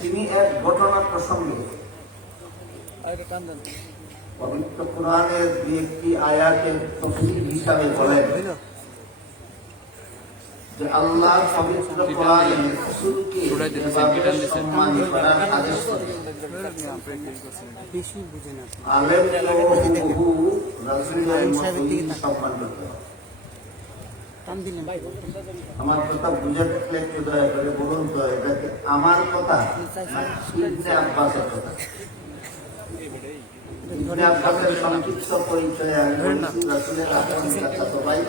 তিনি এক ঘটনা প্রসঙ্গে পবিত্র কোরআনের একটি আয়াতের তফসির হিসাবে বলেন যে আল্লাহ পবিত্র কোরআনে রাসূলকে যেভাবে সম্মান করার আদেশ করেছেন, আলেমকেও হুবহু রাসূলের মতোই সম্মান করতে হবে। আমার কথা বুঝে থাকলে একটু দয়া করে বলুন তো, এটা কি আমার কথা ইবনে আব্বাসের কথা? ইবনে আব্বাসের সংক্ষিপ্ত পরিচয় আমি বলছি, রাসূলের আপন চাচাতো ভাই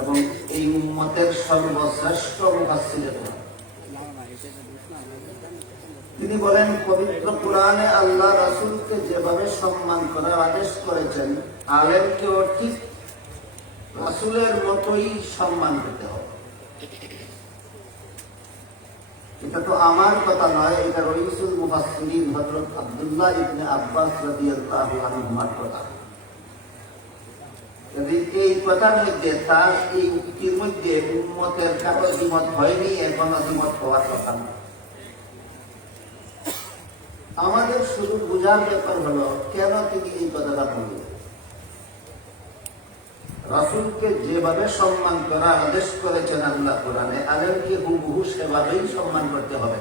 এবং এই উম্মতের সর্বশ্রেষ্ঠ মুফাসসিরের কথা। তিনি বলেন, পবিত্র কোরআনে আল্লাহ রাসূলকে যেভাবে সম্মান করার আদেশ করেছেন, আলেমকেও ঠিক রাসূলের মতোই সম্মান করতে হবে। এটা তো আমার কথা নয়, এটা রাইসুল মুফাসসিরিন হযরত আব্দুল্লাহ ইবনে আব্বাস রাদিয়াল্লাহু আনহুর কথা। এই কথার মধ্যে, তার এই উক্তির মধ্যে উম্মতের কারো দ্বিমত হয়নি, এখন দ্বিমত হওয়ার কথা না। আমাদের শুধু বোঝার ব্যাপার হলো কেন তিনি এই কথাটা বললেন। রাসূলকে যেভাবে সম্মান করার আদেশ করেছেন আল্লাহ কোরআনে, আলেমকে হুবহু সেভাবেই সম্মান করতে হবে।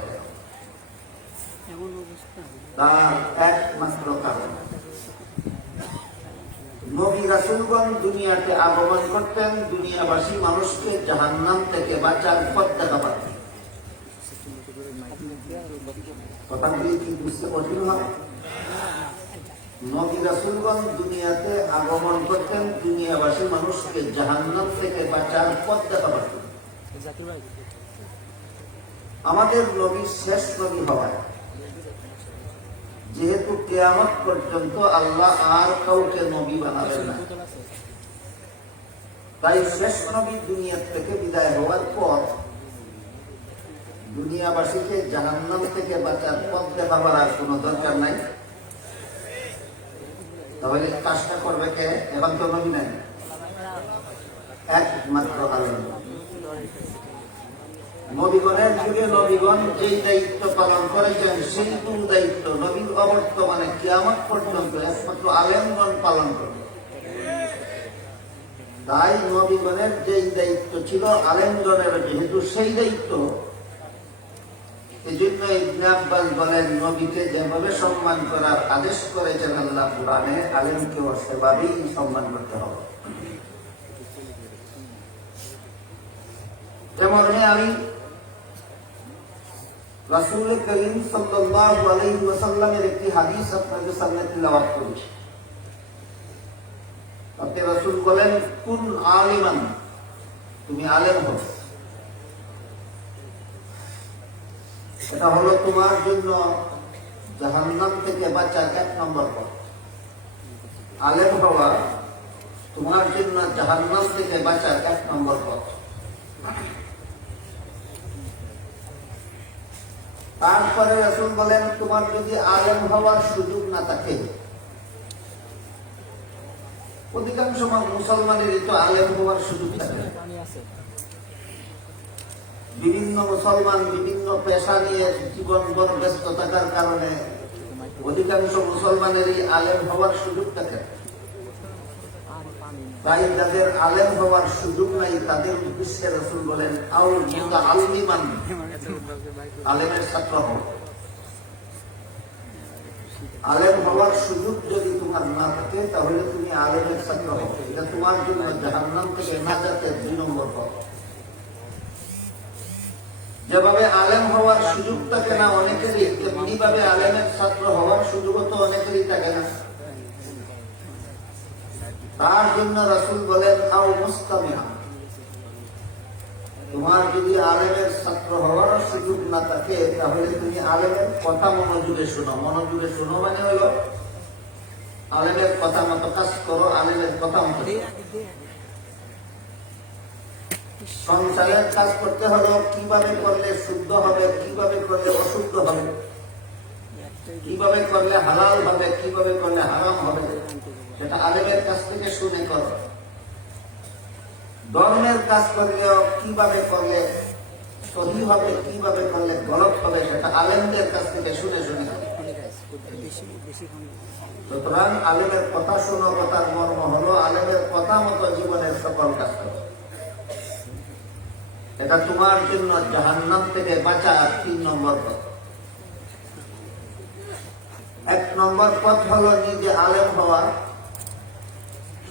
তার একমাত্র কারণ, নবী রাসূলগণ দুনিয়াতে আগমন করতেন দুনিয়াবাসী মানুষকে জাহান্নাম থেকে বাঁচার পথ দেখাতেন। কথাগুলি কি বুঝতে কঠিন হয়? নবী রাসূলগণ দুনিয়াতে আগমন করতেন দুনিয়াবাসী মানুষকে জাহান্নাম থেকে বাঁচার পথ দেখাতেন। আমাদের নবী শেষ নবী হওয়ায়, যেহেতু কিয়ামত পর্যন্ত আল্লাহ আর কাউকে নবী বানাবেন না, তাই শেষ নবী দুনিয়া থেকে বিদায় হওয়ার পর দুনিয়াবাসীকে জাহান্নাম থেকে বাঁচার পথ দেখাবার আর কোনো দরকার নাই। তাহলে কাজটা করবে কে? এখন তো নবী নাই, একমাত্র আল্লাহ। নবীগণের যুগে নবীগণ যেই দায়িত্ব পালন করেছেন, সেই দায়িত্ব নবীর অবর্তমানে কিয়ামত পর্যন্ত একমাত্র আলেমগণ পালন করবে। তাই নবীগণের যেই দায়িত্ব ছিল আলেমগণের যেহেতু সেই দায়িত্ব, এই জন্য ইবনে আব্বাস বলেন, নবীকে যেভাবে সম্মান করার আদেশ করেছেন আল্লাহ কোরআনে, আলেমকেও সেভাবেই সম্মান করতে হবে। যেমন আমি রাসূল করিম সাল্লাল্লাহু আলাইহি ওয়াসাল্লামের একটি হাদিস আপনাদের সামনে তিলাওয়াত করছি। তাতে রাসূল বলেন, কুন আলিমান, তুমি আলেম হও। এটা হলো তোমার জন্য জাহান্নাম থেকে বাঁচার এক নম্বর পথ। আলেম হওয়া তোমার জন্য জাহান্নাম থেকে বাঁচার এক নম্বর পথ। তারপরে রাসূল বলেন, তোমার যদি আলেম হওয়ার সুযোগ না থাকে, অধিকাংশ মুসলমানেরই তো আলেম হওয়ার সুযোগ থাকে। বিভিন্ন মুসলমান বিভিন্ন পেশা নিয়ে জীবনভর ব্যস্ত থাকার কারণে অধিকাংশ মুসলমানেরই আলেম হওয়ার সুযোগ থাকে। তাই যাদের আলেম হওয়ার সুযোগ নাই, তাদের উদ্দেশ্যে রাসূল বলেন, আও মুতাআল্লিমান, আলেমের ছাত্র হও। আলেম হওয়ার সুযোগ যদি তোমার না থাকে, তাহলে তুমি আলেমের ছাত্র হও। এটা তোমার জন্য জাহান্নাম থেকে নাজাতের 2 নম্বর পথ। যেভাবে আলেম হওয়ার সুযোগ থাকে না অনেকেরই, তেমনি ভাবে আলেমের ছাত্র হওয়ার সুযোগও তো অনেকেরই থাকে না। তার জন্য রাসূল বলেন, আও মুস্তামিআ, তোমার যদি আলেমের ছাত্র হওয়ার সুযোগ না থাকে, তাহলে তুমি আলেমের কথা মনোযোগে শোনো। মনোযোগে শোনো মানে হলো আলেমের কথা মতো কাজ করো, আলেমের কথা মতো। সংসারের কাজ করতে হলো কিভাবে করলে শুদ্ধ হবে, কিভাবে করলে অশুদ্ধ হবে, কিভাবে করলে হালাল হবে, কিভাবে করলে হারাম হবে, সেটা আলেমের কাছ থেকে শুনে করো। ধর্মের কাজ করলেও কিভাবে করলে সহি হবে, কিভাবে করলে গলত হবে, সেটা আলেমদের কাছ থেকে শুনে শুনে। সুতরাং আলেমের কথা শোনো, কথার মর্ম হলো আলেমের কথা মতো জীবনের সকল কাজ করো। এটা তোমার জন্য জাহান্নাম থেকে বাঁচার 3 নম্বর পথ। 1 নম্বর পথ হলো নিজে আলেম হওয়া,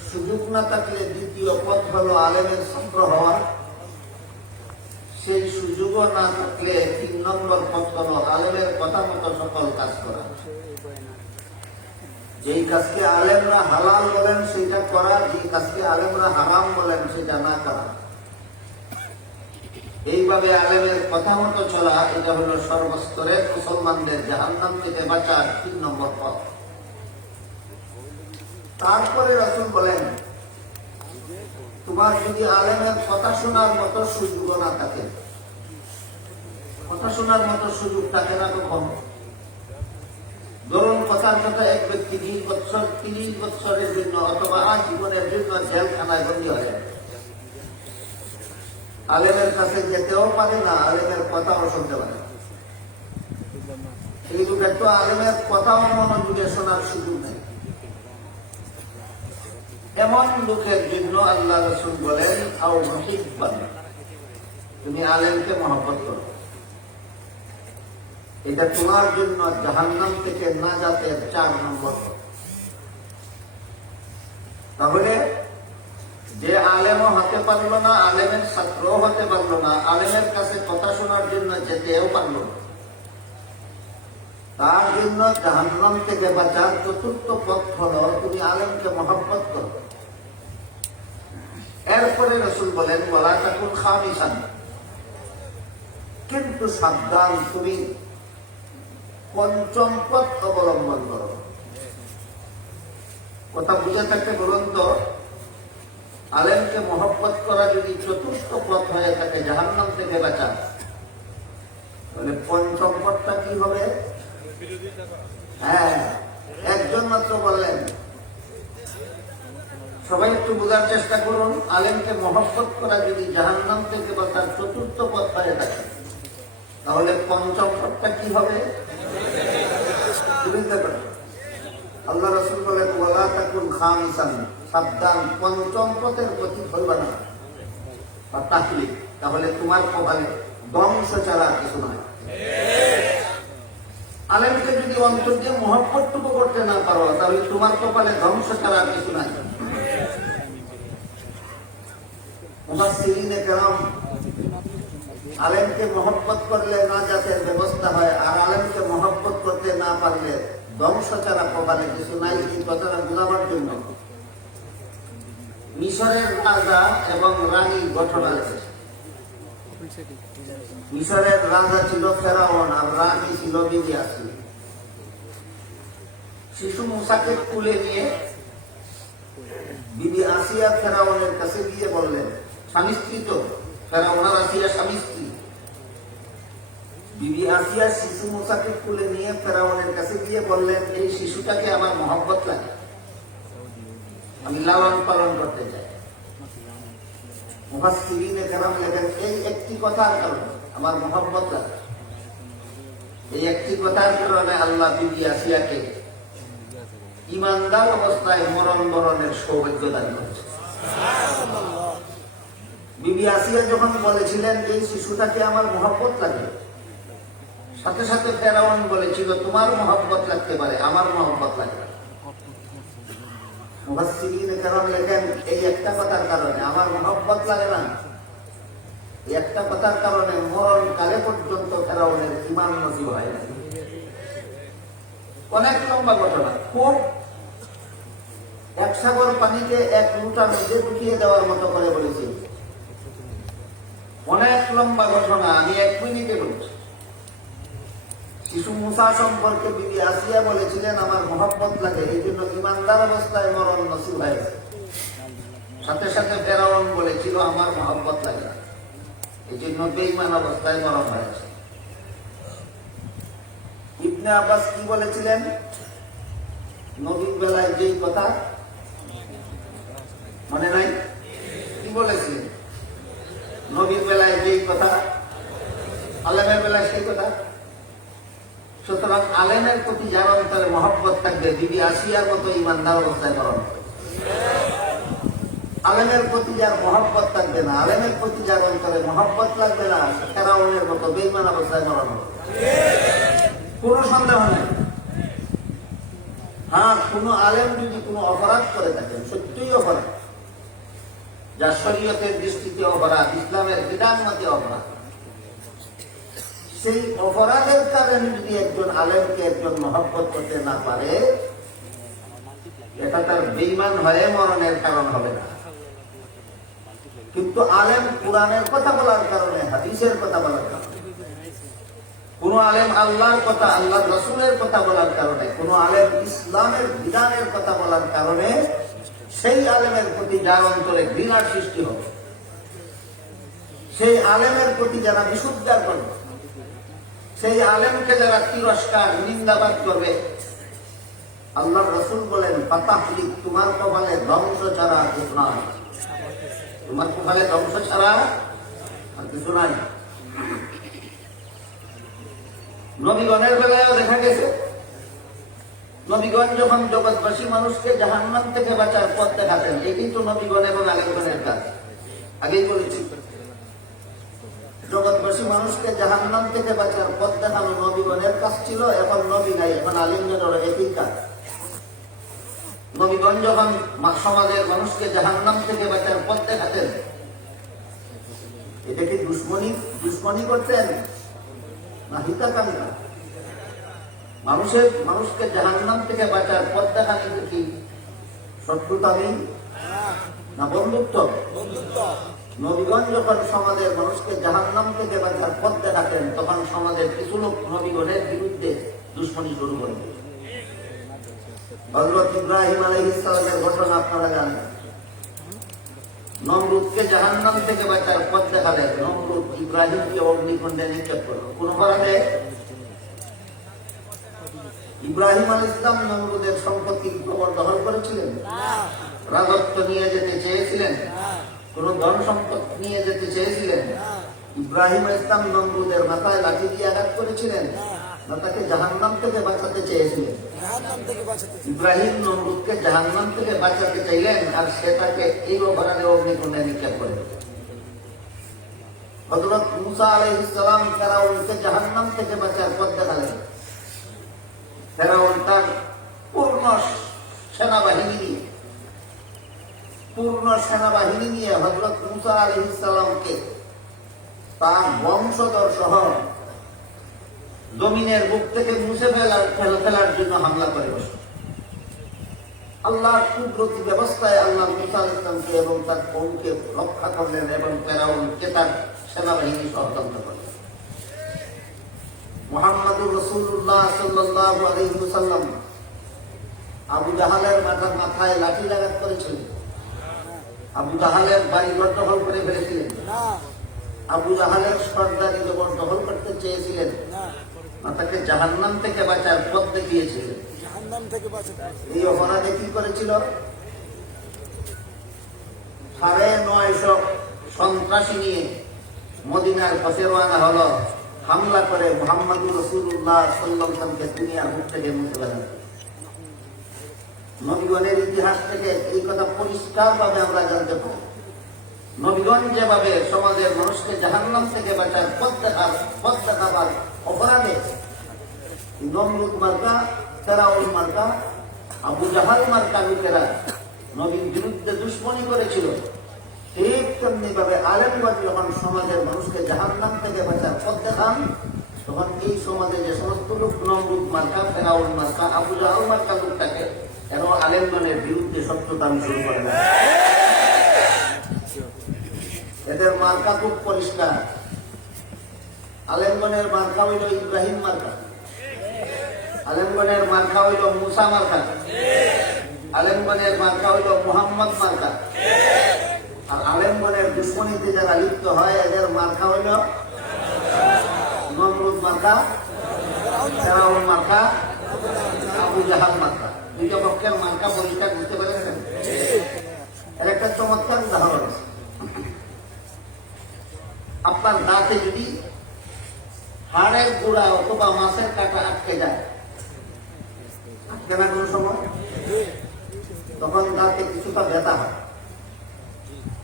সুযোগ না থাকলে 2য় পথ হলো আলেমের ছাত্র হওয়া, সেই সুযোগও না থাকলে 3 নম্বর পথ হলো আলেমের কথা মতো সকল কাজ করা। যেই কাজকে আলেমরা হালাল বলেন সেটা করা, যেই কাজকে আলেমরা হারাম বলেন সেটা না করা। এইভাবে আলেমের কথা মতো চলা, এটা হলো সর্বস্তরের মুসলমানদের জাহান্নাম থেকে বাঁচার 3 নম্বর পথ। তারপরে রাসূল বলেন, তোমার যদি আলেমের কথা শোনার মতো সুযোগ না থাকে, কথা শোনার মতো সুযোগ থাকে না কখন? ধরুন কথার কথা এক ব্যক্তি 20 বছর 30 বছরের জন্য অথবা আজীবনের জন্য জেলখানায় বন্দী হয়ে যায়, আলেমের কাছে যেতেও পারে না, আলেমের কথাও শুনতে পারে না। এই যুগে তো আলেমের কথাও মনোযোগে শোনার সুযোগ নেই। এমন লোকের জন্য আল্লাহ রাসূল বলেন, আও মুহিব্বান, তুমি আলেমকে মহব্বত করো। এটা তোমার জন্য জাহান্নাম থেকে নাজাতের 4 নম্বর। তাহলে যে আলেমও হতে পারলো না, আলেমের ছাত্রও হতে পারলো না, আলেমের কাছে কথা শোনার জন্য যেতেও পারলো না, তার জন্য জাহান্নাম থেকে বাঁচার 4র্থ পথ হলো তুমি আলেমকে মহব্বত করো। এরপরে রাসূল বলেন, ওয়ালা তাকুন খামিসান, কিন্তু সাবধান, তুমি 5ম পথ অবলম্বন করো। কথা বুঝে থাকতে বলুন তো, আলেমকে মহব্বত করা যদি 4র্থ পথ হয়ে থাকে জাহান্নাম থেকে বাঁচা, তাহলে 5ম পথটা কি হবে? হ্যাঁ, একজন মাত্র বললেন। সবাই একটু বোঝার চেষ্টা করুন, আলেমকে মহব্বত করা যদি জাহান্নাম থেকে বাঁচার 4র্থ পথ হয়ে থাকে, তাহলে 5ম পথটা কি হবে? আল্লাহ রাসূল বলেন, ওয়ালা তাকুন খামিসান, সাবধান, 5ম পথের প্রতি হইবা না। তাহলে তোমার কপালে ধ্বংস ছাড়া কিছু নয়। আলেমকে যদি অন্তর দিয়ে মহব্বতটুকু করতে না পারো, তাহলে তোমার কপালে ধ্বংস ছাড়া কিছু নাই। মুফাসসিরিনে কেরাম আলেমকে মহব্বত করলে নাজাতের ব্যবস্থা হয়, আর আলেমকে মহব্বত করতে না পারলে ধ্বংস ছাড়া কপালে কিছু নাই। এই কথাটা বোঝাবার জন্য মিশরের রাজা এবং রানী ঘটনা আছে। মিশরের রাজা ছিল ফেরাউন আর রানী ছিল বিবি আসিয়া। শিশু মুসাকে তুলে নিয়ে বিবি আসিয়া ফেরাউনের কাছে গিয়ে বললেন, স্বামী স্ত্রী তো, ফেরাউন আর আসিয়া স্বামী স্ত্রী। বিবি আসিয়া শিশু মুসাকে তুলে নিয়ে ফেরাউনের কাছে গিয়ে বললেন, এই শিশুটাকে আমার মহব্বত লাগে, আমি লালন পালন করতে চাই। মুফাসসিরিনে কেরাম লেখেন, এই একটি কথার কারণে আমার মহব্বত লাগে, এই একটি কথার কারণে আল্লাহ বিবি আসিয়াকে ইমানদার অবস্থায় মরণ বরণের সৌভাগ্য দান করেছে। বিবি আসিয়া যখন বলেছিলেন এই শিশুটাকে আমার মহব্বত লাগে, সাথে সাথে ফেরাউন বলেছিল তোমার মহব্বত লাগতে পারে, আমার মহব্বত লাগে না। মুফাসসিরিনে কেরাম লেখেন, এই একটা কথার কারণে আমার মহব্বত লাগে না, এই একটা কথার কারণে মরণ কালে পর্যন্ত ফেরাউনের ঈমান নসিব হয় না। অনেক লম্বা ঘটনা, খুব 1 সাগর পানিকে 1 লুটার মধ্যে ঢুকিয়ে দেওয়ার মতো করে বলেছি। অনেক লম্বা ঘটনা, আমি 1 মিনিটে বলছি। শিশু মুসা সম্পর্কে বিবি আসিয়া বলেছিলেন আমার মহব্বত লাগে, এই জন্য ইমানদার অবস্থায় মরণ নসিব হয়েছে। সাথে সাথে ফেরাউন বলেছিল আমার মহব্বত লাগে না, এই জন্য বেঈমান অবস্থায় মরণ হয়েছে। ইবনে আব্বাস কি বলেছিলেন নবীর বেলায় যেই কথা, মনে নাই? কি বলেছিলেন? নবীর বেলায় যেই কথা, আলেমের বেলায় সেই কথা। সুতরাং আলেমের প্রতি যার অন্তরে মহব্বত থাকবে, বিবি আসিয়ার মতো ইমানদার অবস্থায় মরণ হবে। আলেমের প্রতি যার মহব্বত থাকবে না, আলেমের প্রতি যার অন্তরে মহব্বত লাগবে না, ফেরাউনের মতো বেঈমান অবস্থায় মরণ হবে, কোনো সন্দেহ নেই। হ্যাঁ, কোনো আলেম যদি কোনো অপরাধ করে থাকেন, সত্যিই অপরাধ, যা শরীয়তের দৃষ্টিতে অপরাধ, ইসলামের বিধান মতে অপরাধ, সেই অপরাধের কারণে যদি একজন আলেমকে একজন মহব্বত করতে না পারে, এটা তার বেঈমান হয়ে মরণের কারণ হবে না। কিন্তু আলেম কোরআনের কথা বলার কারণে, হাদিসের কথা বলার কারণে, কোন আলেম আল্লাহর কথা, আল্লাহ রসুলের কথা বলার কারণে, কোন আলেম ইসলামের বিধানের কথা বলার কারণে সেই আলেমের প্রতি যার অন্তরে ঘৃণার সৃষ্টি হবে, সেই আলেমের প্রতি যারা বিশুদ্ধার করবে, সেই আলেমকে যারা তিরস্কার নিন্দাবাদ করবে, আল্লাহ রসুল বলেন, পাতাহলি, তোমার কপালে ধ্বংস ছাড়া কিছু নাই, তোমার কপালে ধ্বংস ছাড়া আর কিছু নাই। নবীগণের বেলায়ও দেখা গেছে, নবীগণ যখন জগৎবাসী মানুষকে জাহান্নাম থেকে বাঁচার পথ দেখাতেন, এই কিন্তু নবীগণ এবং আলেমগণের কাজ। আগেই বলেছি, জগৎবাসী মানুষকে জাহান্নাম থেকে বাঁচার পথ দেখানো নবীগণের কাজ ছিল। এখন নবী নাই, এখন আলিমগণের একই কাজ। নবীগণ যখন সমাজের মানুষকে জাহান্নাম থেকে বাঁচার পথ দেখাতেন, এটা কি দুশ্মনী করতেন না হিতাকাঙ্ক্ষা? মানুষকে জাহান্নাম থেকে বাঁচার পথ দেখানি কি শত্রুতামি না বন্ধুত্ব? নবীগণ যখন সমাজের মানুষকে জাহান্নাম থেকে বাঁচার পথ দেখাতেন, তখন সমাজের কিছু লোক নবীগণের বিরুদ্ধে দুশ্মনী শুরু করে দিল। হযরত ইব্রাহিম আলাইহিস সালামের ঘটনা আপনারা জানেন। নমরুদকে জাহান্নাম থেকে বাঁচার পথ দেখালে নমরুদ ইব্রাহিমকে অগ্নিকুণ্ডে নিক্ষেপ করল। কোন কারণে? ইব্রাহিম আলাইহিস সালাম নমরুদের সম্পত্তি দখল করেছিলেন, রাজত্ব নিয়ে যেতে চেয়েছিলেন, কোন ধন সম্পদ নিয়ে যেতে চেয়েছিলেন? ইব্রাহিম আলাইহিস সালাম নমরুদের মাথায় লাঠি দিয়ে আঘাত করেছিলেন না তাকে জাহান্নাম থেকে বাঁচাতে চেয়েছিলেন? ইব্রাহিম নমরুদকে জাহান্নাম থেকে বাঁচাতে চাইলেন, আর সেটাকে এই অপরাধে অগ্নিকুণ্ডে নিক্ষেপ করে। হযরত মুসা আলাইহিস সালাম ফেরাউনকে জাহান্নাম থেকে বাঁচার পথ দেখালেন। ফেরাউন তার পূর্ণ সেনাবাহিনী নিয়ে হযরত মুসা আলাইহিস সালামকে তার বংশধর সহ জমিনের বুক থেকে মুছে ফেলার জন্য হামলা করে বসে। আল্লাহর কুদরতি ব্যবস্থায় আল্লাহ মুসা আলাইহিস সালামকে এবং তার কওমকে রক্ষা করলেন এবং ফেরাউনকে তার সেনাবাহিনী সহযোগিতা করলেন। মুহাম্মদুর রাসূলুল্লাহ সাল্লাল্লাহু আলাইহি ওয়াসাল্লাম আবু জাহালের মাথায় লাঠি আঘাত করেছিলেন। আবু জাহালের বাড়িঘর দখল করে ফেলেছিলেন। আবু জাহালের সর্দারি যখন দখল করতে চেয়েছিলেন, তাকে জাহান্নাম থেকে বাঁচার পথ দেখিয়েছিলেন। এই অপরাধে কি করেছিল? ৯৫০ সন্ত্রাসী নিয়ে মদিনার পথে রওনা হলো, হামলা করে মুহাম্মদুর রাসূলুল্লাহ সাল্লাল্লাহু আলাইহি ওয়াসাল্লামকে দুনিয়ার মুখ থেকে মুছে ফেলেন। নবীগণের ইতিহাস থেকে এই কথা পরিষ্কারভাবে আমরা জানতে পারি। নবীগণ যেভাবে সমাজের মানুষকে জাহান্নাম থেকে বাঁচার পথ দেখাবার অপরাধে নমরুদ মার্কা, ফেরাউন মার্কা, আবু জাহাল মার্কা লোকেরা নবীর বিরুদ্ধে দুশ্মনী করেছিল, ঠিক তেমনি ভাবে আলেমগণ যখন সমাজের মানুষকে জাহান্নাম থেকে বাঁচার পথ দেখান, তখন এই সমাজে যে সমস্ত লোক নমরুদ মার্কা, ফেরাউন মার্কা, আবু জাহাল মার্কা লোক থাকে, এরাও আলেমগণের বিরুদ্ধে শত্রুতামি শুরু করে না। এদের মার্কা খুব পরিষ্কার। আলেমগণের মার্কা হইল ইব্রাহিম মার্কা, আলেমগণের মার্কা হইল মুসা মার্কা, আলেমগণের মার্কা হইল মুহাম্মদ মার্কা। আর আলেমগণের দুশ্মনীতে যারা লিপ্ত হয়, এদের মার্কা হইল নমরুদ মার্কা, ফেরাউন মার্কা, আবু জাহাল মার্কা। দুইটা পক্ষের মার্কা পরিষ্কার বুঝতে পেরেছেন? এর একটা চমৎকার উদাহরণ আছে। আপনার দাঁতে যদি হাড়ের গুঁড়া অথবা মাছের কাঁটা আটকে যায়, আটকে না কোনো সময়? তখন দাঁতে কিছুটা ব্যথা হয়।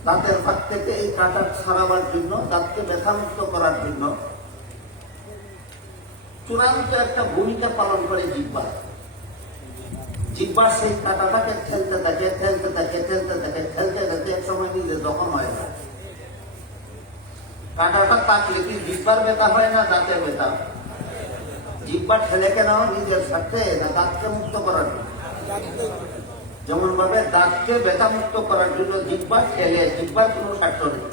দাঁতের ফাঁক থেকে এই কাঁটা ছাড়াবার জন্য, দাঁতকে ব্যথামুক্ত করার জন্য চূড়ান্ত একটা ভূমিকা পালন করে জিহ্বা। জিহ্বার সেই কাঁটাটাকে ঠেলতে থাকে, ঠেলতে থাকে, ঠেলতে থাকে, ঠেলতে থাকে, এক সময় নিজে জখম হয়ে যায়। কাঁটাটা তাকলে কি জিহ্বার ব্যথা হয় না দাঁতের ব্যথা? জিহ্বা ঠেলে কেন? নিজের স্বার্থে না দাঁতকে মুক্ত করার জন্য? যেমন ভাবে দাঁতকে ব্যথা মুক্ত করার জন্য জিহ্বা ঠেলে, জিহ্বার কোনো স্বার্থ নেই।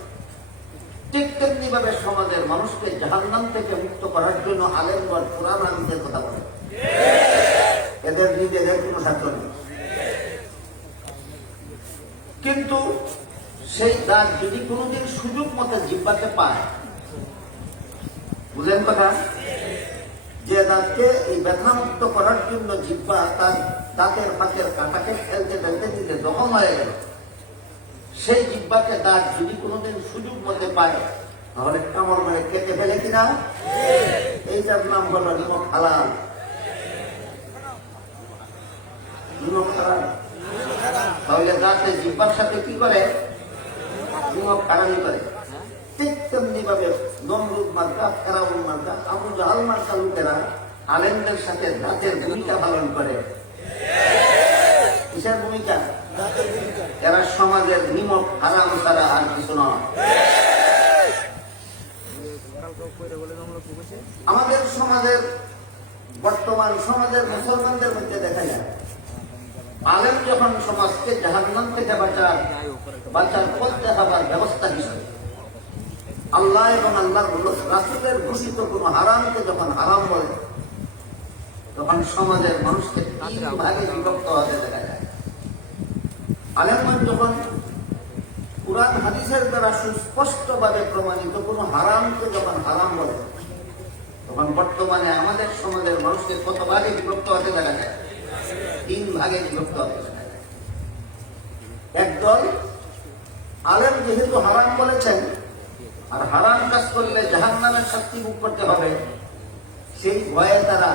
ঠিক তেমনি ভাবে সমাজের মানুষকে জাহান্নাম থেকে মুক্ত করার জন্য আলেমগণ কোরআন হাদিসের কথা বলে। এদের নিজেদের কোনো স্বার্থ নেই। কিন্তু সেই দাঁত যদি কোনোদিন সুযোগ মতো জিহ্বাকে পায়, বুঝলেন কথা? যে দাঁতকে এই ব্যথামুক্ত করার জন্য জিহ্বা তার দাঁতের ফাঁকের কাঁটাকে ঠেলতে ঠেলতে দিলে জখম হয়ে গেল, সেই জিহ্বাকে দাঁত যদি কোনোদিন সুযোগ মতে পায় তাহলে কামড় মেরে কেটে ফেলে কিনা? এইটার নাম হলো নিমক হালাল। নিমক হালাল। তাহলে দাঁতে জিহ্বার সাথে কি করে? নিমক হারামি করে। ঠিক তেমনি ভাবে নমরুদ মার্কা, ফেরাউন মার্কা, আবু জাহাল মার্কা লোকেরা আলেমদের সাথে দাঁতের ভূমিকা পালন করে। কিসের ভূমিকা? এরা সমাজের নিমক হারাম ছাড়া আর কিছু নয়। আমাদের সমাজের, বর্তমান সমাজের মুসলমানদের মধ্যে দেখা যায় আলেম যখন সমাজকে জাহান্নাম থেকে বাঁচার পথ দেখাবার ব্যবস্থা হিসেবে আল্লাহ এবং আল্লাহর রাসূলের ঘোষিত কোন হারামকে যখন হারাম বলে, তখন সমাজের মানুষকে তিন ভাগে বিভক্ত হতে দেখা যায়। আলেমগণ যখন কুরআন হাদিসের দ্বারা সুস্পষ্টভাবে প্রমাণিত কোন হারামকে যখন হারাম বলে, তখন বর্তমানে আমাদের সমাজের মানুষকে কত ভাগে বিভক্ত হতে দেখা যায়? তিন ভাগে বিভক্ত হতে দেখা যায়। একদল আলেম যেহেতু হারাম বলেছেন আর হারাম কাজ করলে জাহান্নামের শাস্তি ভোগ করতে হবে, সেই ভয়ে তারা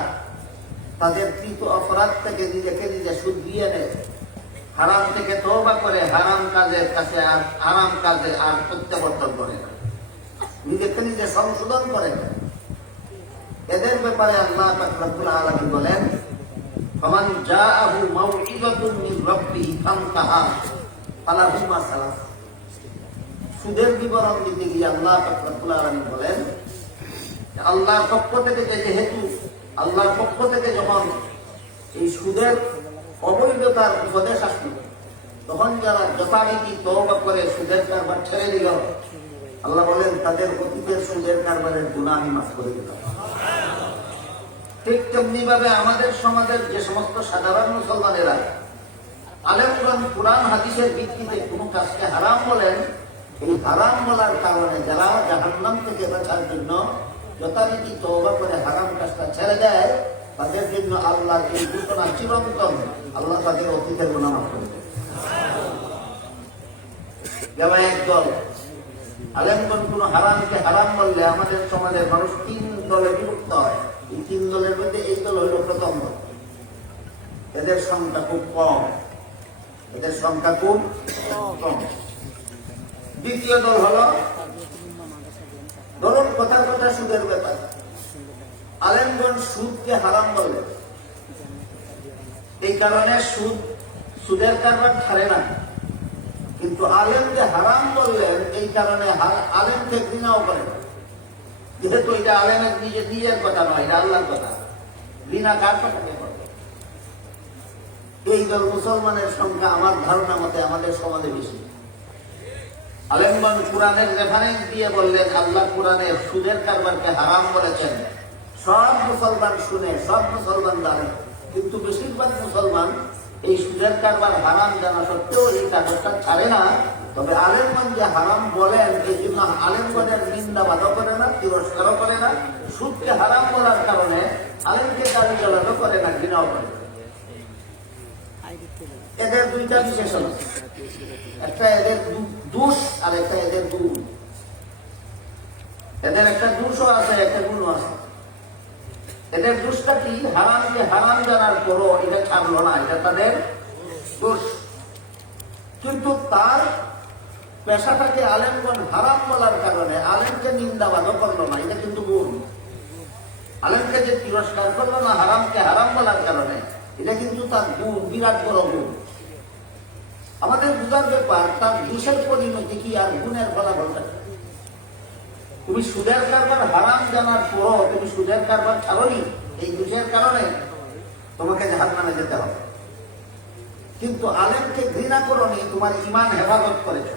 তাদের কৃত অপরাধ থেকে নিজেকে নিজে শুধরিয়ে নেয়, হারাম থেকে তওবা করে হারাম কাজের কাছে আর হারাম কাজে আর প্রত্যাবর্তন করে না, নিজেকে নিজে সংশোধন করে না। এদের ব্যাপারে আল্লাহ পাক রব্বুল আলামিন বলেন, ফামান জাআহু মাউইযাতুন মির রাব্বিহি ফান্তাহা ফালাহু মা সালাফ। সুদের বিবরণ দিতে গিয়ে আল্লাহ পাক রব্বুল আলামিন বলেন, আল্লাহর পক্ষ থেকে যেহেতু আল্লাহর পক্ষ থেকে যখন এই সুদের অবৈধতার উপদেশ আসলো, তখন যারা যথারীতি তওবা করে সুদের কারবার ছেড়ে দিল, আল্লাহ বলেন তাদের অতীতের সুদের কারবারের গুনাহ আমি মাফ করে দিলাম। ঠিক তেমনি ভাবে আমাদের সমাজের যে সমস্ত সাধারণ মুসলমানেরা আলেমগণ কুরআন হাদিসের ভিত্তিতে কোন কাজকে হারাম বলেন, এই হারাম বলার কারণে যারা জাহান্নাম থেকে বাঁচার জন্য যথারীতি তওবা করে হারাম কাজটা ছেড়ে দেয়, তাদের জন্য আল্লাহর এই ঘোষণা চিরন্তন, আল্লাহ তাদের অতীতের গুনাহ মাফ করে দেন। যেমন একদল আলেমগণ কোন হারামকে হারাম বললে আমাদের সমাজের মানুষ তিন দলে বিভক্ত হয়। এই তিন দলের মধ্যে এই দল হইল প্রথম দল। এদের সংখ্যা খুব কম, এদের সংখ্যা খুব কম। দ্বিতীয় দল হল, ধরুন কথার কথা সুদের ব্যাপার, আলেমগণ সুদকে হারাম বলে, এই কারণে সুদের কারবার ছাড়ে না, কিন্তু আলেমকে হারাম বললেন এই কারণে আলেমকে ঘৃণাও করে, যেহেতু এটা আলেমের নিজের কথা নয়, এটা আল্লাহর কথা। ঘৃণা কার কথাকে করে? এই দল মুসলমানের সংখ্যা আমার ধারণা মতে আমাদের সমাজে বেশি। আলেমগণ কুরআনের রেফারেন্স দিয়ে বললেন আল্লাহ কুরআনে সুদের কারবারকে হারাম বলেছেন। সব মুসলমান শুনে, সব মুসলমান জানে, কিন্তু বেশিরভাগ মুসলমান এই সুদের কারবার হারাম জানা সত্ত্বেও এই কাগজটা ছাড়ে না। তবে আলেমগণ যে হারাম বলেন, এই জন্য আলেমগণের নিন্দাবাদও করে না, তিরস্কারও করে না। সুদকে হারাম বলার কারণে আলেমকে দাবি চালানো করে না, ঘৃণাও করে। এদের দুইটা বিশেষণ, একটা এদের দোষ আর একটা এদের গুণ। এদের একটা দোষও আছে, একটা গুণও আছে। এদের দোষটা কি? হারামকে হারাম জানার পরও এটা ছাড়লো না, এটা তাদের দোষ। কিন্তু তার পেশাটাকে আলেমগণ হারাম বলার কারণে আলেমকে নিন্দাবাদও করলো না, এটা কিন্তু গুণ। আলেমকে যে তিরস্কার করলো না হারামকে হারাম বলার কারণে, এটা কিন্তু তার গুণ, বিরাট বড় গুণ। আমাদের বুঝার ব্যাপার তার দোষের পরিণতি কি আর গুণের ফলাফলটা। তুমি সুদের কারবার হারাম জানার পরও তুমি সুদের কারবার ছাড়নি, এই দোষের কারণে তোমাকে জাহান্নামে যেতে হবে। কিন্তু আলেমকে ঘৃণা করনি, তোমার ঈমান হেফাজত করেছ।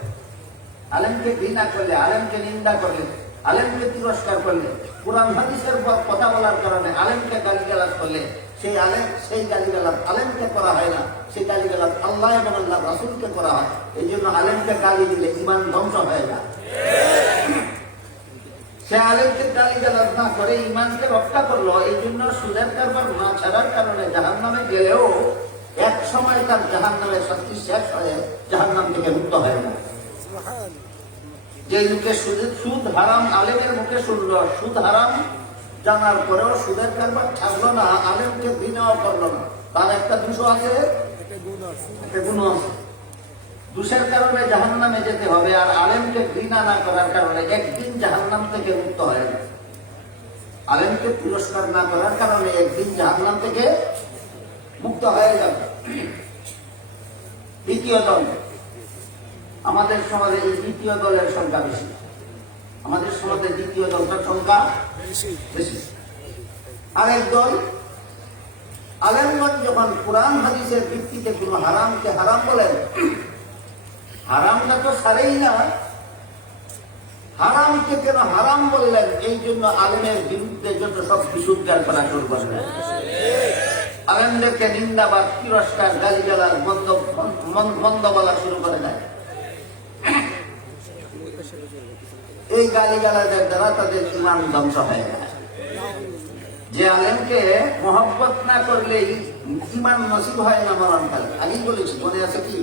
আলেমকে ঘৃণা করলে, আলেমকে নিন্দা করলে, আলেমকে তিরস্কার করলে, কুরআন হাদিসের পর কথা বলার কারণে আলেমকে গালিগালাজ করলে, সেই গালিগালাজ আলেমকে করা হয় না, সেই গালিগালাজ আল্লাহ এবং আল্লাহ রাসূলকে করা হয়। এই জন্য আলেমকে গালি দিলে ঈমান ধ্বংস হয়ে যায়। সে আলেমকে গালিগালাজ না করে ঈমানকে রক্ষা করলো। এই জন্য সুদের কারবার না ছাড়ার কারণে জাহান্নামে গেলেও এক সময় তার জাহান্নামের শাস্তি শেষ হয়ে জাহান্নাম থেকে মুক্ত হয়ে যায়। যে লোকে সুদ হারাম আলেমের মুখে শুনলো, সুদ হারাম জানার পরেও সুদের কারবার ছাড়লো না, আলেমকে ঘৃণাও করলো না, তার একটা দোষ আছে, একটা গুণ আছে। দোষের কারণে জাহান্নামে যেতে হবে, আর আলেমকে ঘৃণা না করার কারণে একদিন জাহান্নাম থেকে মুক্ত হয়ে যাবে। আলেমকে পুরস্কার না করার কারণে একদিন জাহান্নাম থেকে মুক্ত হয়ে যাবে। দ্বিতীয় দল, আমাদের সমাজে এই দ্বিতীয় দলের সংখ্যা বেশি। আমাদের সমাজে দ্বিতীয় দলটার সংখ্যা বেশি। আরেক দল, আলেমগণ যখন কোরআন হাদিসের ভিত্তিতে কোন হারামকে হারাম বলেন, হারামটা তো ছাড়েই না, হারামকে কেন হারাম বললেন এই জন্য আলেমের বিরুদ্ধে যত সব বিশুদ্ধার করা শুরু করলেন। আলেমদেরকে নিন্দাবাদ, তিরস্কার, গালিগালাজ মন্দ বলা শুরু করে দেয়। এই গালিগালাজের দ্বারা তাদের ঈমান ধ্বংস হয়ে যায়। যে আলেমকে মহব্বত না করলেই ঈমান নসিব হয় না মরণকালে, আগেই বলেছি, মনে আছে কি?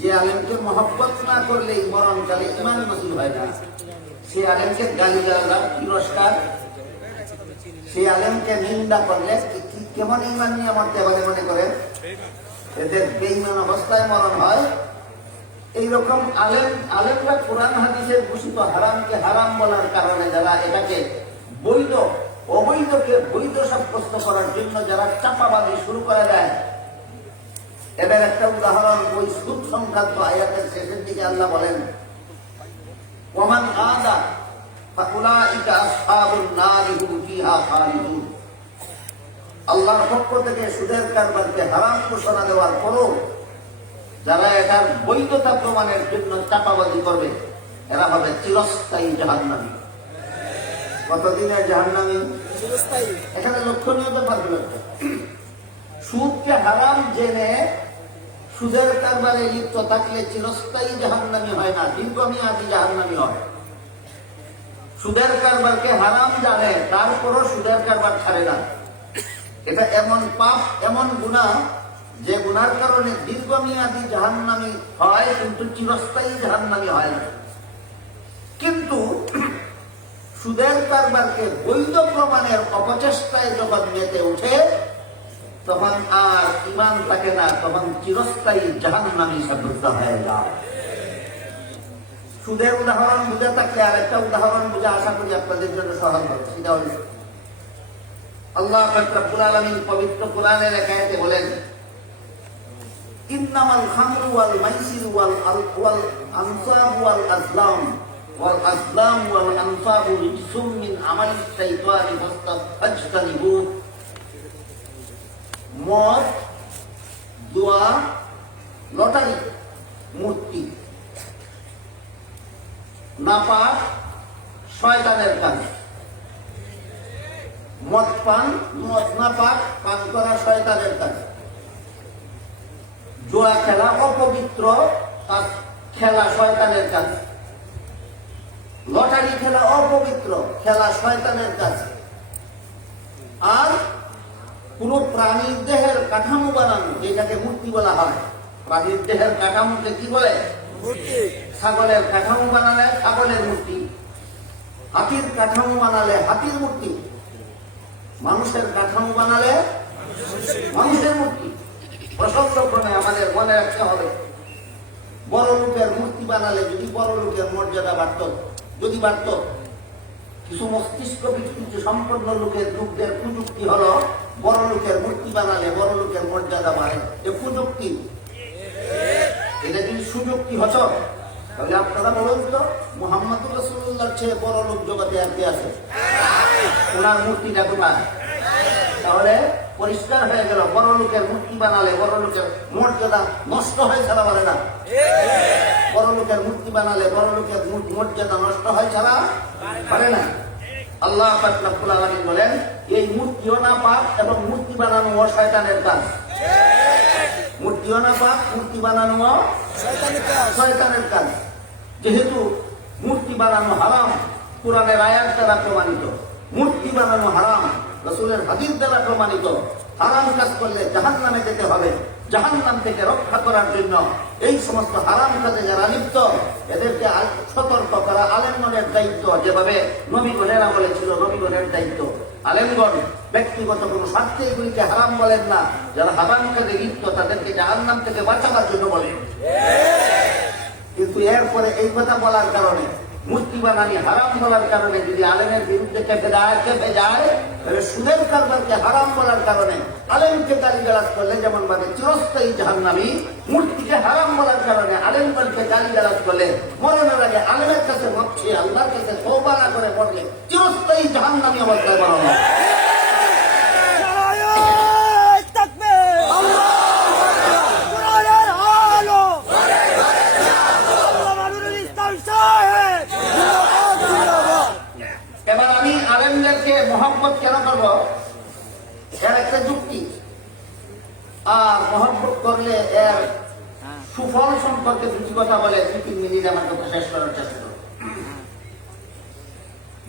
যে আলেমকে মহব্বত না করলেই মরণকালে ঈমান নসিব হয় না, সে আলেমকে গালিগালাজ, তিরস্কার, সে আলেমকে নিন্দা করলে কেমন ঈমান নিয়ে মরতে পারে মনে করে? এদের বেঈমান অবস্থায় মরণ হয়। এইরকম আলেমরা কোরআন হাদিসের ঘোষিত হারামকে হারাম বলার কারণে যারা এটাকে বৈধ, অবৈধকে বৈধ সাব্যস্ত করার জন্য যারা চাপাবাজি শুরু করে দেয়, এদের একটা উদাহরণ ওই সুদ সংক্রান্ত আয়াতের শেষের দিকে আল্লাহ বলেন, ওমান আদা ফাউলাইকা আসহাবুন নারি হুম ফিহা খালিদুন। আল্লাহর পক্ষ থেকে সুদের কারবারকে হারাম ঘোষণা দেওয়ার পরও যারা এটার বৈধতা প্রমাণের জন্য চাপাবাজি করবে, এরা হবে চিরস্থায়ী জাহান্নামী। কতদিনের জাহান্নামী? এখানে লক্ষণীয় ব্যাপারগুলো, সুদকে হারাম জেনে সুদের কারবারে লিপ্ত থাকলে চিরস্থায়ী জাহান্নামী হয় না, দীর্ঘমেয়াদী জাহান্নামী হয়। সুদের কারবারকে হারাম জানে, তারপরও সুদের কারবার ছাড়ে না। এটা এমন পাপ, এমন গুনাহ যে গুনার কারণে দীর্ঘমেয়াদী জাহান্নামী হয়, কিন্তু চিরস্থায়ী জাহান্নামী হয় না। কিন্তু সুদের কারবারকে বৈধ প্রমাণের অপচেষ্টায় যখন মেতে উঠে, তখন আর ঈমান থাকে না, তখন চিরস্থায়ী জাহান্নামী সাব্যস্ত হয়ে যায়। সুদের উদাহরণ বুঝে থাকলে আরেকটা উদাহরণ বুঝে আশা করি আপনাদের জন্য সহজ হবে। সেটা হল আল্লাহ রাব্বুল আলামিন পবিত্র কোরআনের এক আয়াতে বলেন, ইন্নামাল খামরু ওয়াল মাইসিরু ওয়াল আনসাবু ওয়াল আজলাম ওয়াল আনসাবু রিজসুম মিন আমালিশ শাইতানি ফাজতানিবু। মদ, জুয়া, লটারি, মূর্তি, নাপাক শয়তানের কাজ। মদ পান, মদ নাপাক, পান করা শয়তানের কাজ। জুয়া খেলা অপবিত্র খেলা, শয়তানের কাজ। লটারি খেলা অপবিত্র খেলা, শয়তানের কাজ। আর কোন প্রাণীর দেহের কাঠামো বানানো, যেটাকে মূর্তি বলা হয়, প্রাণীর দেহের কাঠামোকে কি বলে? মূর্তি। ছাগলের কাঠামো বানালে ছাগলের মূর্তি, হাতির কাঠামো বানালে হাতির মূর্তি। মানুষের কাঠামো বানালে মানুষের মূর্তি। প্রসঙ্গক্রমে আমাদের মনে রাখতে হবে, বড় লোকের মূর্তি বানালে যদি বড় লোকের মর্যাদা বাড়ত, যদি বাড়ত, কিছু মস্তিষ্ক বিকৃতি সম্পন্ন লোকদের প্রযুক্তি হলো বড় লোকের মূর্তি বানালে বড় লোকের মর্যাদা বাড়ে। এ প্রযুক্তি, এটা যদি সুযুক্তি হতো তাহলে আপনারা বলুন তো, মুহাম্মদুর রাসূলুল্লাহর চেয়ে বড় লোক জগতে আর কে আছে? ওনার মূর্তিটা কোথায়? তাহলে পরিষ্কার হয়ে গেল, বড় লোকের মূর্তি বানালে বড় লোকের মর্যাদা নষ্ট হয় ছাড়া পারে না। বড় লোকের মূর্তি বানালে বড় লোকের মর্যাদা নষ্ট হয় ছাড়া পারে না। আল্লাহ পাক রব্বুল আলামিন বলেন, এই মূর্তিও না পাপ এবং মূর্তি বানানো শয়তানের কাজ। মূর্তিও না পাপ, মূর্তি বানানো শয়তানের কাজ। যেহেতু মূর্তি বানানো হারাম, কোরআনের আয়াত দ্বারা প্রমাণিত, মূর্তি বানানো হারাম, রাসূলের হাদিস দ্বারা প্রমাণিত, হারাম কাজ করলে জাহান্নামে যেতে হবে। জাহান্নাম থেকে রক্ষা করার জন্য এই সমস্ত হারাম কাজে যারা লিপ্ত, এদেরকে সতর্ক করা আলেমগণের দায়িত্ব। যেভাবে নবীগণের আমলে ছিল নবীগণের দায়িত্ব। আলেমগণ ব্যক্তিগত কোন স্বার্থে এগুলিকে হারাম বলেন না, যারা হারাম কাজে লিপ্ত তাদেরকে জাহান্নাম থেকে বাঁচাবার জন্য বলেন। কিন্তু এরপরে এই কথা বলার কারণে, মূর্তি বানানি হারাম বলার কারণে যদি আলেমের বিরুদ্ধে চেপে যায়, তাহলে সুদের কারবারকে হারাম বলার কারণে আলেমকে গালিগালাজ করলে যেমন ভাবে চিরস্থায়ী জাহান্নামী, মূর্তিকে হারাম বলার কারণে আলেমগণকে গালিগালাজ করলে মরণের আগে আলেমের কাছে মরছে, আল্লাহর কাছে তওবা না করে পড়লে চিরস্থায়ী জাহান্নামী অবস্থায় বানানো। এবার আমি আলেমদেরকে মহব্বত কেন করব, এর একটা যুক্তি। আর মহব্বত করলে এর সুফল সম্পর্কে দুটি কথা বলে 2-3 মিনিট আমার কথা শেষ করার চেষ্টা করব।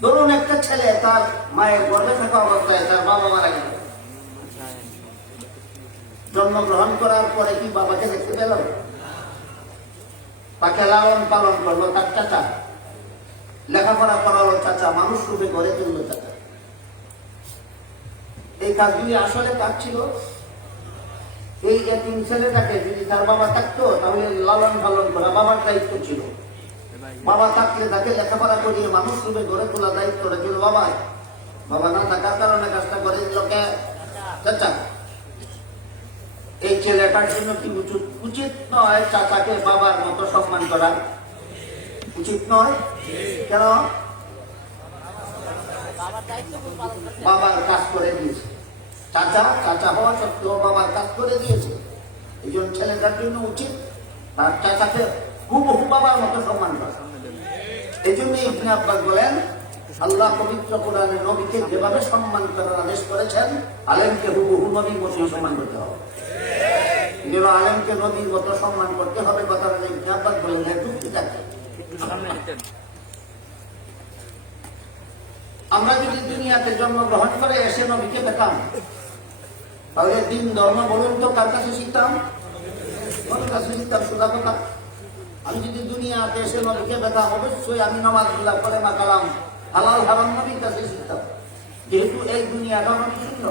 ধরুন একটা ছেলে তার মায়ের গর্ভে থাকা অবস্থায় তার বাবা মারা গেল, জন্মগ্রহণ করার পরে কি বাবাকে দেখতে পেল? তাকে লালন পালন করলো তার চাচা, লেখাপড়া করালো চাচা, মানুষ রূপে গড়ে তুললো চাচা। এই কাজগুলি আসলে কাজ ছিল। এই এতিম ছেলেটাকে যদি তার বাবা থাকতো তাহলে লালন পালন করা বাবার দায়িত্ব ছিল। বাবা থাকলে তাকে লেখাপড়া করিয়ে মানুষ রূপে গড়ে তোলা দায়িত্বটা ছিল বাবার। বাবা না থাকার কারণে কাজটা করে দিল কে? চাচা। এই ছেলেটার জন্য কি উচিত নয় চাচাকে বাবার মতো সম্মান করা? উচিত নয়। কেন? বাবার কাজ করে দিয়েছে চাচা, চাচা হওয়া সত্ত্বেও বাবার কাজ করে দিয়েছে। এই জন্য ছেলেটার জন্য উচিত তার চাচাকে হুবহু বাবার মতো সম্মান করা। এই জন্য ইবনে আব্বাস বলেন, আল্লাহ পবিত্র কোরআনে নবীকে যেভাবে সম্মান করার আদেশ করেছেন, আলেমকে হুবহু নবীর মতো সম্মান করতে হবে। আলেমকে নবীর মতো সম্মান করতে হবে কথাটা ইবনে আব্বাস বলেন, যুক্তি থাকে। আমরা যদি দুনিয়াতে জন্মগ্রহণ করে এসে নবীকে পেতাম, তাহলে দিন ধর্ম বলুন তো কার কাছে শিখতাম? নবীর কাছে শিখতাম। সোজা কথা। আমি যদি দুনিয়াতে এসে নবীকে পেতাম, অবশ্যই আমি নামাজগুলা করে মাকালাম হালাল হারাম নবীর কাছে শিখতাম। যেহেতু এই দুনিয়াটা নবী শূন্য,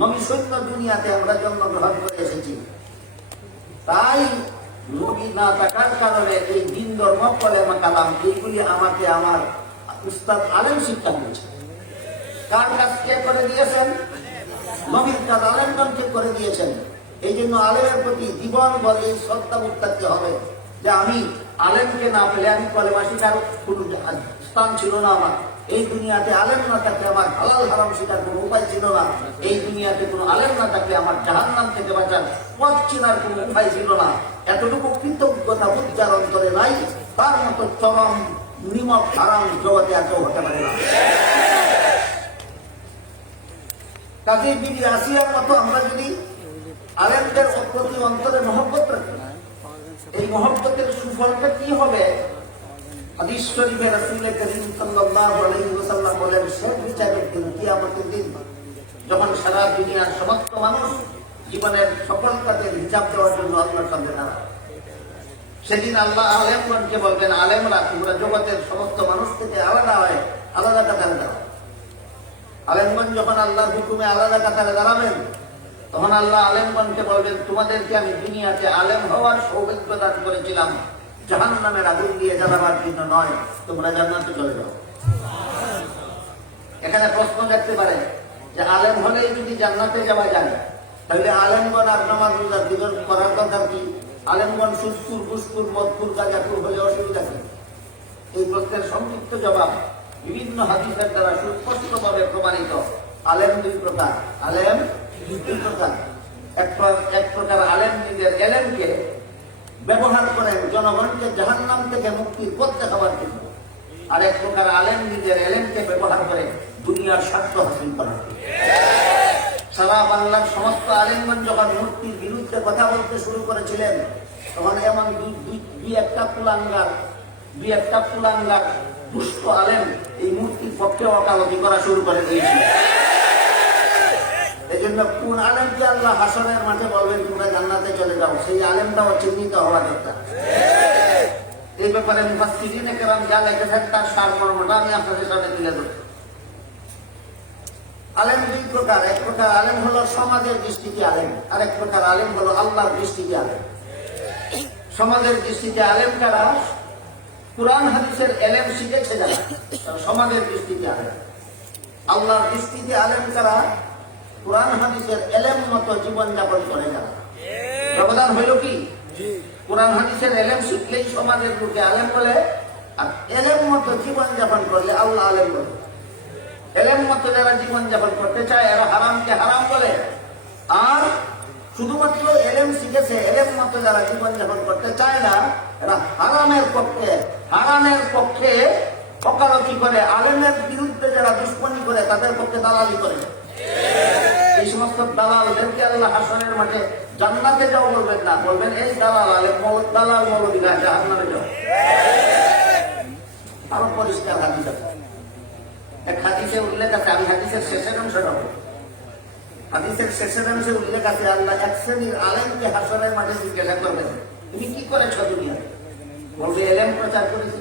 নবী শূন্য দুনিয়াতে আমরা জন্মগ্রহণ করে এসেছি, তাই নবী না থাকার কারণে এই দিন ধর্ম কলেমা কালাম এইগুলি আমাকে আমার উস্তাদ আলেম শিক্ষা দিয়েছে। কার কাজ কে করে দিয়েছেন? নবীর কাজ আলেমগণকে করে দিয়েছেন। এই জন্য আলেমের প্রতি জীবন বলে শ্রদ্ধা থাকতে হবে যে আমি আলেমকে না পেলে আমি কলেমা শিখার কোন স্থান ছিল না আমার। এই দুনিয়াতে আলেম না থাকলে আমার হালাল হারাম শিখার কোন উপায় ছিল না। এই দুনিয়াতে কোন আলেম না থাকলে আমার জাহান্নাম থেকে বাঁচার পথ চেনার কোন উপায় ছিল না। এতটুকু কৃতজ্ঞতা বুদ্ধার অন্তরে নাই, তার মতো চরম নিমক হারাম জগতে এত হতে পারে না। কাজে বিবি আসিয়ার মতো আমরা যদি আলেমদের প্রতি অন্তরে মহব্বত রাখি, এই মহব্বতের সুফলটা কি হবে? হাদিস শরীফে রাসূল করিম সাল্লাল্লাহু আলাইহি ওয়াসাল্লাম বলেন, শেষ বিচারের দিন, কিয়ামতের দিন, যখন সারা দুনিয়ার সমস্ত মানুষ জীবনের সকল কাজের হিসাব দেওয়ার জন্য আল্লাহর সামনে দাঁড়াবে, সেদিন আল্লাহ আলেমগণকে বলবেন, আলেমরা তোমরা জগতের সমস্ত মানুষ থেকে আলাদা হয়, আলাদা কাতারে দাঁড়াও। আলেমগণ যখন আল্লাহর হুকুমে আলাদা কাতারে দাঁড়াবেন, তখন আল্লাহ আলেমগণকে বলবেন, তোমাদেরকে আমি দুনিয়াতে আলেম হওয়ার সৌভাগ্য দান করেছিলাম, জাহান্নামের আগুন দিয়ে জ্বালাবার জন্য নয়, তোমরা জান্নাতে চলে যাও। এখানে প্রশ্ন দেখতে পারে যে আলেম হলেই যদি জান্নাতে যাওয়া যায়, তাহলে আলেমগণ আর নামাজ রোজা দুজন করার দরকার কি? আলেমগণ সুস্কুর ঘুসকুর মদকুর গাঁজাকুর হলে অসুবিধা কি? এই প্রশ্নের সংক্ষিপ্ত জবাব বিভিন্ন হাদিসের দ্বারা সুস্পষ্টভাবে প্রমাণিত। আলেম দুই প্রকার, আলেম দুই প্রকার। এক প্রকার আলেম নিজের এলেমকে ব্যবহার করেন জনগণকে জাহান্নাম থেকে মুক্তির পথ দেখাবার জন্য, আর এক প্রকার আলেম নিজের এলেমকে ব্যবহার করে দুনিয়ার স্বার্থ হাসিল করার জন্য। সারা বাংলার সমস্ত আলেমগণ যখন মূর্তির বিরুদ্ধে কথা বলতে শুরু করেছিলেন, তখন এমন দুই একটা কুলাঙ্গার দুষ্ট আলেম এই মূর্তির পক্ষে ওকালতি করা শুরু করে দিয়েছিল। এই জন্য কোন আলেমকে আল্লাহ হাসরের মাঠে বলবেন তোমরা জান্নাতে চলে যাও, সেই আলেমটাও চিহ্নিত হওয়া দরকার। এই ব্যাপারে মুফাসসিরিনে কেরাম যা লিখেছেন তার সারমর্মটা আমি আপনাদের সামনে তুলে ধরছি। আলেম দুই প্রকার, এক প্রকার আলেম হলো সমাজের দৃষ্টিতে আলেম, আর এক প্রকার আলেম হলো আল্লাহর দৃষ্টিতে আলেম। সমাজের দৃষ্টিতে আলেম কারা? কুরআন হাদিসের এলেম শিখেছে যারা, সমাজের দৃষ্টিতে আলেম। আল্লাহর দৃষ্টিতে আলেম কারা? কুরআন হাদিসের এলেম মতো জীবনযাপন করে যারা। ব্যবধান হইল কি? কুরআন হাদিসের এলেম শিখলেই সমাজের লোকে আলেম বলে, আর এলেম মতো জীবনযাপন করলে আল্লাহ আলেম বলে। এলেম মতো যারা জীবনযাপন করতে চায় এরা হারামকে হারাম বলে, আর শুধুমাত্র এলেম শিখেছে এলেম মতো যারা জীবনযাপন করতে চায় না, এরা হারামের পক্ষে ওকালতি করে। আলেমের বিরুদ্ধে যারা দুশ্মনী করে তাদের পক্ষে দালালি করে। এই সমস্ত দালালদেরকে আল্লাহ হাসরের মাঠে জান্নাতে যাও বলবেন না, বলবেন এই দালাল আলেম দালাল মৌলবীরা জাহান্নামে যাও। আরো পরিষ্কার হাদিস আছে, এক হাদিসে উল্লেখ আছে, আমি হাদিসের শেষের অংশটা বলব। হাদিসের শেষের অংশে উল্লেখ আছে আল্লাহ এক শ্রেণীর আলেমকে হাসরের মাঠে জিজ্ঞাসা করবেন, তুমি কি করেছ দুনিয়াতে? বলবে এলেম প্রচার করেছি।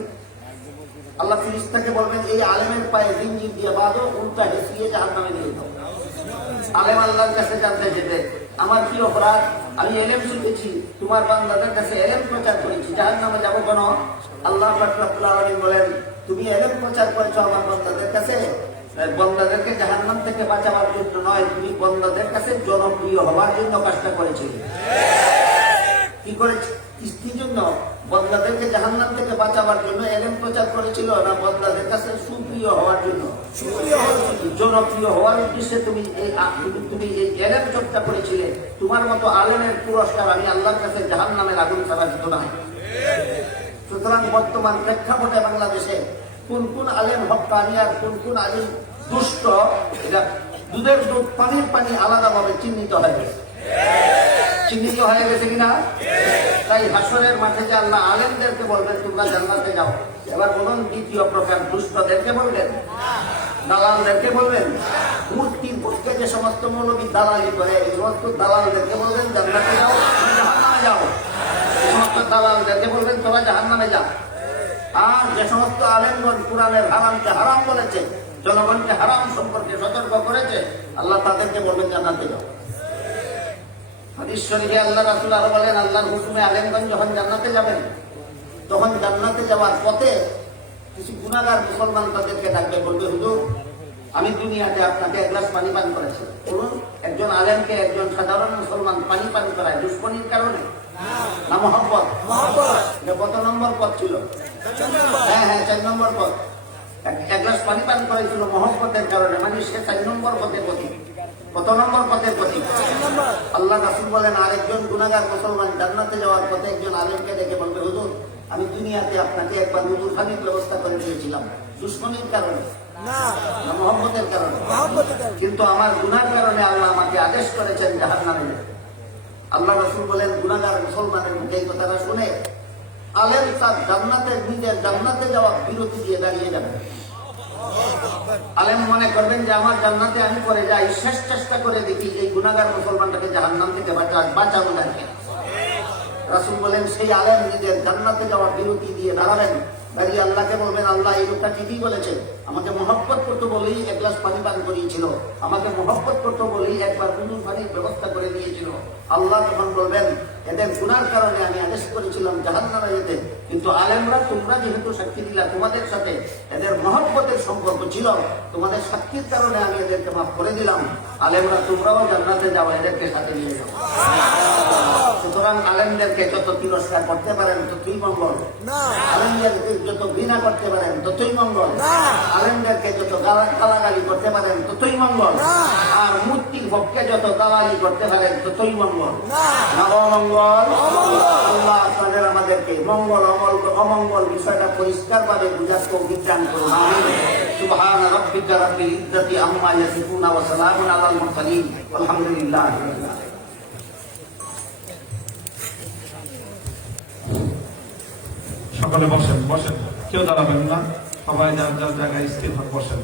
আল্লাহ ফেরেশতাকে বলবেন এই আলেমের পায়ে জিঞ্জির দিয়ে বাঁধো, উল্টা হেসিয়ে জাহান্নামে দিয়ে দাও। আলেম আল্লাহর কাছে জানতে যেতে, আমার কি অপরাধ? আমি এলেম শিখেছি, তোমার বান্দাদের কাছে এলেম প্রচার করেছি, জাহান্নামে যাবো কেন? আল্লাহ পাক রব্বুল আলামিন বলেন, তুমি এলেম প্রচার করেছো আমার বান্দাদের কাছে, বান্দাদেরকে জাহান্নাম থেকে বাঁচাবার জন্য নয়, তুমি বান্দাদের কাছে জনপ্রিয় হওয়ার জন্য কাজটা করেছিলে। কি করেছে? কি জন্য? বান্দাদেরকে জাহান্নাম থেকে বাঁচাবার জন্য এলেম প্রচার করেছিল, না বান্দাদের কাছে সুপ্রিয় হওয়ার জন্য? জনপ্রিয় হওয়ার উদ্দেশ্যে তুমি এই এলেম চর্চা করেছিলে। তোমার মতো আলেমের পুরস্কার আমি আল্লাহর কাছে জাহান্নামের আগুন ছাড়া দিত না। সুতরাং বর্তমান প্রেক্ষাপটে বাংলাদেশে কোন কোন আলেম হক্কানি আর কোন আলেম দুষ্ট, এটা দুধের দুধ পানির পানি আলাদাভাবে চিহ্নিত হয়ে গেছে। চিহ্নিত হয়ে গেছে কিনা? তাই হাসরের মাঠে যে আল্লাহ আলেমদেরকে বলবেন তোমরা জান্নাতে যাও, এবার বলুন দ্বিতীয় প্রকার দুষ্টদেরকে বলবেন, দালালদেরকে বলবেন। মূর্তির পক্ষে যে সমস্ত মৌলবী দালালি করে এই সমস্ত দালালদেরকে বলবেন জান্নাতে যাও, জাহান্নামে যাও। এই সমস্ত দালালদেরকে বলবেন তোমরা জাহান্নামে যাও। আর যে সমস্ত আলেমগণ কুরআনের হারামকে হারাম বলেছে, জনগণকে হারাম সম্পর্কে সতর্ক করেছে, আল্লাহ তাদেরকে বলবেন জান্নাতে যাও। হাদিস শরীফে আল্লাহ রাসূল আরো বলেন, আল্লাহর হুকুমে আলেমগণ যখন জান্নাতে যাবেন, তখন জান্নাতে যাওয়ার পথে কিছু গুনাহগার মুসলমান তাদেরকে ডাকবে, বলবে হুজুর আমি দুনিয়াতে আপনাকে এক গ্লাস পানি পান করেছি। বলুন, একজন আলেমকে একজন সাধারণ মুসলমান পানি পান করায় দুশ্মনীর কারণে না মহব্বত? এটা কত নম্বর পথ ছিল? হ্যাঁ, 4 নম্বর পথ। এক গ্লাস পানি পান করেছিল মহব্বতের কারণে, মানে সে 4 নম্বর পথের প্রতীক। কত নম্বর পথের প্রতীক? আল্লাহ রাসূল বলেন, আরেকজন গুনাহগার মুসলমান জান্নাতে যাওয়ার পথে একজন আলেমকে দেখে বলবে হুজুর আমি দুনিয়াতে আপনাকে একবার হুজুর খানির ব্যবস্থা করে দিয়েছিলাম, দুশ্মনীর কারণে না মহব্বতের কারণে, কিন্তু আমার গুনার কারণে আল্লাহ আমাকে আদেশ করেছেন জাহান্নামে যেতে। আল্লাহ রাসূল বলেন, গুনাহগার মুসলমানের মুখে এই কথাটা শুনে আলেম তার নিজের জান্নাতে যাওয়া বিরতি দিয়ে দাঁড়িয়ে যাবে। আলেম মনে করবেন যে আমার জান্নাতে আমি করে যাই, শেষ চেষ্টা করে দেখি এই গুনাহগার মুসলমানটাকে জাহান্নাম থেকে বাঁচানো যায়। রাসূল বলেন, সেই আলেম নিজের জান্নাতে যাওয়া বিরতি দিয়ে দাঁড়াবেন বাইরে আল্লাহকে বলবেন, আল্লাহ এই লোকটা ঠিকই বলেছে, আমাকে মহব্বত করতে বলেই এক গ্লাস পানি পান করিয়েছিল, আমাকে মহব্বত করতে বলেই একবার কুদুর পানির ব্যবস্থা করে দিয়েছিল। আল্লাহ তখন বলবেন, এদের গুনার কারণে আমি আদেশ করেছিলাম জাহান্নামে যেতে, কিন্তু আলেমরা তোমরা যেহেতু সাক্ষী দিলা, তোমাদের সাথে এদের মহব্বতের সম্পর্ক ছিল, তোমাদের সাক্ষীর কারণে আমি এদেরকে মাফ করে দিলাম। আলেমরা তোমরাও জান্নাতে যাও, এদেরকে সাথে নিয়ে যাও। সুতরাং আলেমদেরকে যত তিরস্কার করতে পারেন ততই মঙ্গল, আলেমদেরকে যত ঘৃণা করতে পারেন ততই মঙ্গল, আলেমদেরকে যত গালাগালি করতে পারেন ততই মঙ্গল, আর মূর্তির পক্ষে যত দালালি করতে পারেন ততই মঙ্গল। না অমঙ্গল? আল্লাহ আপনাদের আমাদেরকে মঙ্গল অমঙ্গল বিষয়টা পরিষ্কার ভাবে বুঝার তৌফিক দান করুন। আমিন। সুবহান রাব্বিকা রাব্বিল ইজ্জাতি আম্মা ইয়াসিফুন ওয়া সালামুন আলাল মুরসালিন আলহামদুলিল্লাহ। সকলে বসেন, বসেন, কেউ দাঁড়াবেন না, সবাই যার যার জায়গায় স্থির হন, বসেন।